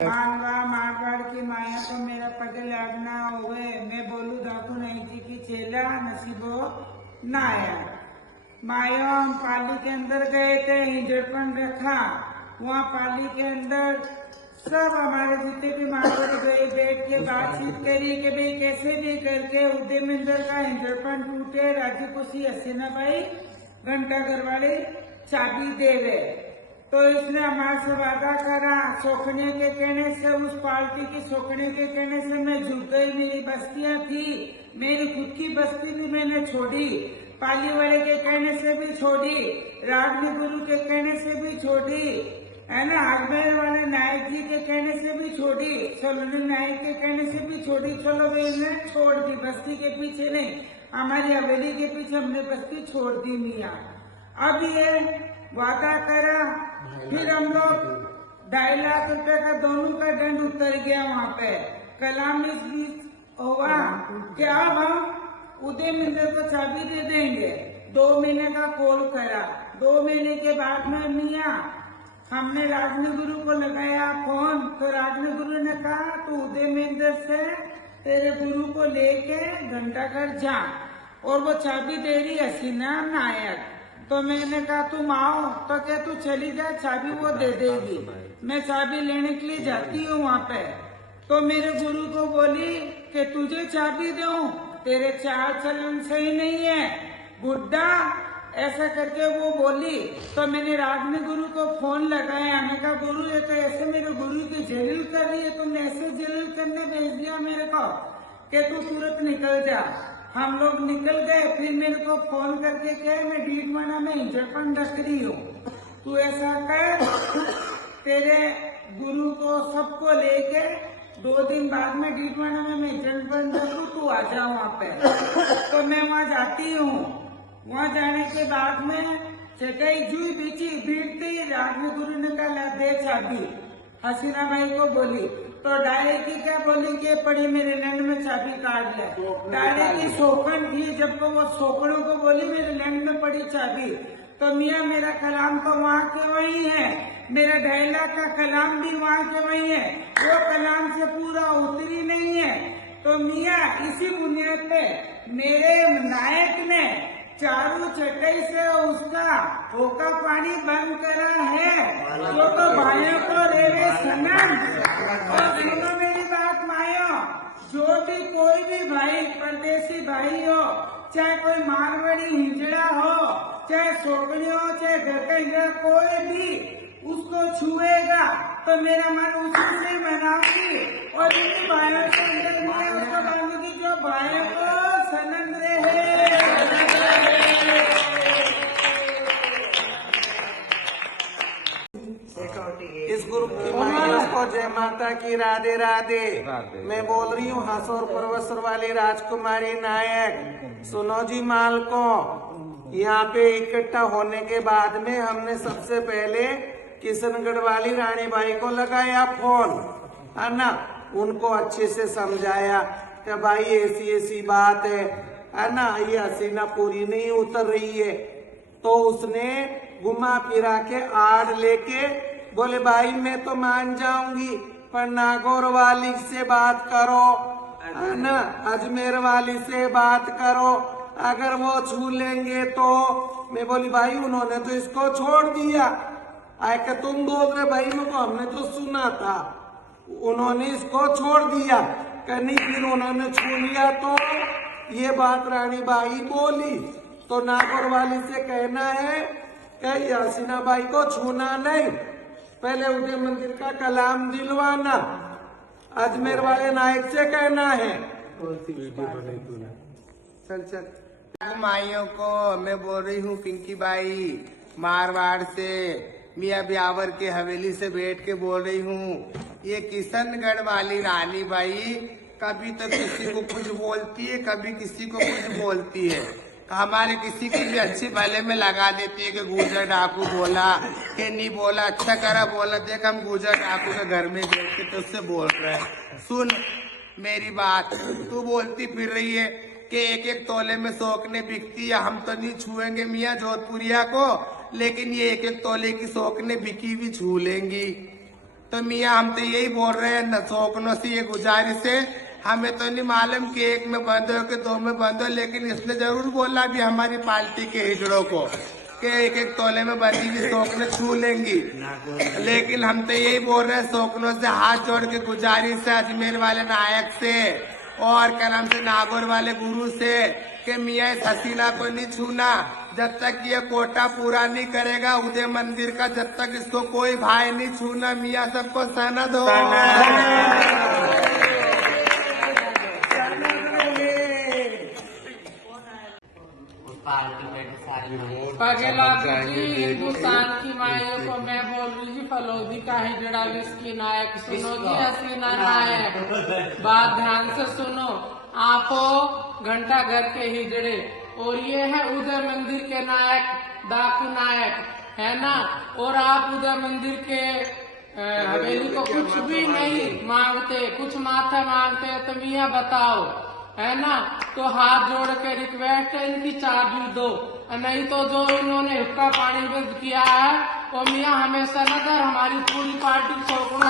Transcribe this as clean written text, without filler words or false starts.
मारवाड़ की माया तो मेरा पगे लगना हुए। मैं बोलू दाकू नहीं थी कि चेला नसीबो ना आया। मायो हम पाली के अंदर गए थे, हिंजड़पन रखा वहाँ पाली के अंदर। सब हमारे जितने भी मारवाड़ गए, बैठ के बातचीत करी कि भाई कैसे भी करके उद्यमेंद्र का हिंजड़पन टूटे, राजी खुशी हसीना भाई घंटा घर वाले चाबी देवे। तो इसने हमारे से वादा करा। सोखने के कहने से, उस पार्टी की सोखने के कहने से मैं जुड़ गई। मेरी बस्तियां थी, मेरी खुद की बस्ती भी मैंने छोड़ी, पाली वाले के कहने से भी छोड़ी, रागनी गुरु के कहने से भी छोड़ी, है ना, अजमेर वाले नायक जी के कहने से भी छोड़ी, सोलनी नायक के कहने से भी छोड़ी। चलो भाई ने छोड़ दी, बस्ती के पीछे नहीं, हमारी हवेली के पीछे हमने बस्ती छोड़ दी मियाँ। अब ये वादा करा, फिर हम लोग 2.5 लाख रुपए का दोनों का दंड उतर गया वहाँ पे। कलाम इस बीच हुआ कि अब हम उदयमेंद्र को चाबी दे देंगे। 2 महीने का कॉल करा। 2 महीने के बाद में मियाँ हमने रागनी गुरु को लगाया फोन, तो रागनी गुरु ने कहा तू उदयमेंद्र से तेरे गुरु को लेके घंटाघर जा, और वो चाबी दे रही हसीना नायक। तो मैंने कहा तुम आओ, तो क्या तू चली जा, चाबी वो दे देगी। मैं चाबी लेने के लिए जाती हूँ वहाँ पे। तो मेरे गुरु को बोली कि तुझे चाबी दूं, तेरे चाल चलन सही नहीं है बुड्ढा, ऐसा करके वो बोली। तो मैंने रागनी गुरु को फोन लगाया। मैं कहा गुरु ये तो ऐसे मेरे गुरु की जलील कर रही है, तुमने ऐसे जलील करने भेज दिया मेरे को कि तू तुरंत निकल जा। हम लोग निकल गए। फिर मेरे को फोन करके कहे मैं डीडवाना में हिंजड़पन रख रही हूँ, तू ऐसा कर तेरे गुरु को सबको लेके 2 दिन बाद में डीडवाना में मैं हिंजड़पन रखूँ, तू आ जा वहाँ पे। तो मैं वहाँ जाती हूँ। वहाँ जाने के बाद में चटाई जुई बिछी, भीड़ती रागनी गुरु ने कहा दे चाबी, हसीना भाई को बोली। तो डायरे की क्या बोली कि पड़ी मेरे लैंड में चाबी काट ले। डायरे की सोखन थी, जब वो सोखनों को बोली मेरे लैंड में पड़ी चाबी। तो मियाँ मेरा कलाम तो वहाँ के वही है, मेरा 2.5 लाख का कलाम भी वहाँ के वही है, वो कलाम से पूरा उतरी नहीं है। तो मियाँ इसी बुनियाद पे मेरे नायक ने चारू चटाई से उसका होका पानी बंद करा है, जो तो भाइयों को रेवे सनम। और सुनो मेरी बात मायो, जो भी कोई भी भाई परदेसी भाई हो, चाहे कोई मारवाड़ी हिंजड़ा हो, चाहे सोकड़ी हो, चाहे घर का हिंजड़ा, कोई भी उसको छुएगा तो मेरा मन उसी से मनाऊंगी और इन भाइयों से उसको बांधूंगी जो भाइयों को सनम रहे। इस ग्रुप की माइयों को जय माता की राधे राधे। मैं बोल रही हूँ हासौर परवसर वाली राजकुमारी नायक। सुनो जी माल को, यहाँ पे इकट्ठा होने के बाद में हमने सबसे पहले किशनगढ़ वाली रानी बाई को लगाया फोन, है ना, उनको अच्छे से समझाया कि भाई ऐसी ऐसी बात है ना, ये हसीना पूरी नहीं उतर रही है। तो उसने घुमा फिरा के आड़ लेके बोले भाई मैं तो मान जाऊंगी, पर नागौर वाली से बात करो, है ना, अजमेर वाली से बात करो, अगर वो छू लेंगे तो। मैं बोली भाई उन्होंने तो इसको छोड़ दिया। आए कि तुम बोल रहे भाई मेरे को, हमने तो सुना था उन्होंने इसको छोड़ दिया। नहीं, फिर उन्होंने छू लिया तो ये बात रानी बाई बोली। तो नागौर वाली से कहना है कि हसीना बाई को छूना नहीं, पहले उदय मंदिर का कलाम दिलवाना। अजमेर वाले नायक से कहना है। चल चल माइयों को मैं बोल रही हूँ पिंकी बाई मारवाड़ से, मियाँ ब्यावर के हवेली से बैठ के बोल रही हूँ। ये किशनगढ़ वाली रानी बाई कभी तो किसी को कुछ बोलती है, कभी किसी को कुछ बोलती है। हमारे किसी की भी अच्छी भले में लगा देती है कि गुजर डाकू बोला कि नहीं बोला, अच्छा करा बोला, देख हम गुजर डाकू के घर में बैठ के तो उससे बोल रहे हैं। सुन मेरी बात, तू बोलती फिर रही है कि 1-1 तोले में सोकने बिकती है, हम तो नहीं छुएंगे मियाँ जोधपुरिया को, लेकिन ये 1-1 तोले की सोकने बिकी भी छू लेंगी। तो मियाँ हम तो यही बोल रहे हैं न शौकनों से ये गुजारिश है, हमें तो नहीं मालूम कि एक में बंद हो कि दो में बंद हो, लेकिन इसने जरूर बोला भी हमारी पार्टी के हिजड़ों को कि एक एक तोले में बंदी हुई शौकनें छू लेंगी। लेकिन हम तो यही बोल रहे हैं शौकनों से हाथ जोड़ के गुजारिश है अजमेर वाले नायक से और क्या नाम से नागौर वाले गुरु से कि मियाँ इस हसीना को नहीं छूना जब तक ये कोटा पूरा नहीं करेगा उदय मंदिर का, जब तक इसको कोई भाई नहीं छूना। मियाँ सबको सनद हो। पगला जी हिंदुस्तान की माइयों को मैं बोल रही जी फलोदी का हिजड़ा विस्की नायक सुनो जी हसीना नायक, बात ध्यान से सुनो। आपो घंटा घर के हिजड़े और ये है उदय मंदिर के नायक डाकू नायक है ना, और आप उदय मंदिर के हवेली को कुछ भी नहीं मांगते, कुछ माथा मांगते तो मियाँ बताओ है ना, तो हाथ जोड़ के रिक्वेस्ट है इनकी चाबी दो, नहीं तो जो इन्होंने हुक्का पानी बंद किया है वो मियाँ हमेशा नजर हमारी पूरी पार्टी शौकनों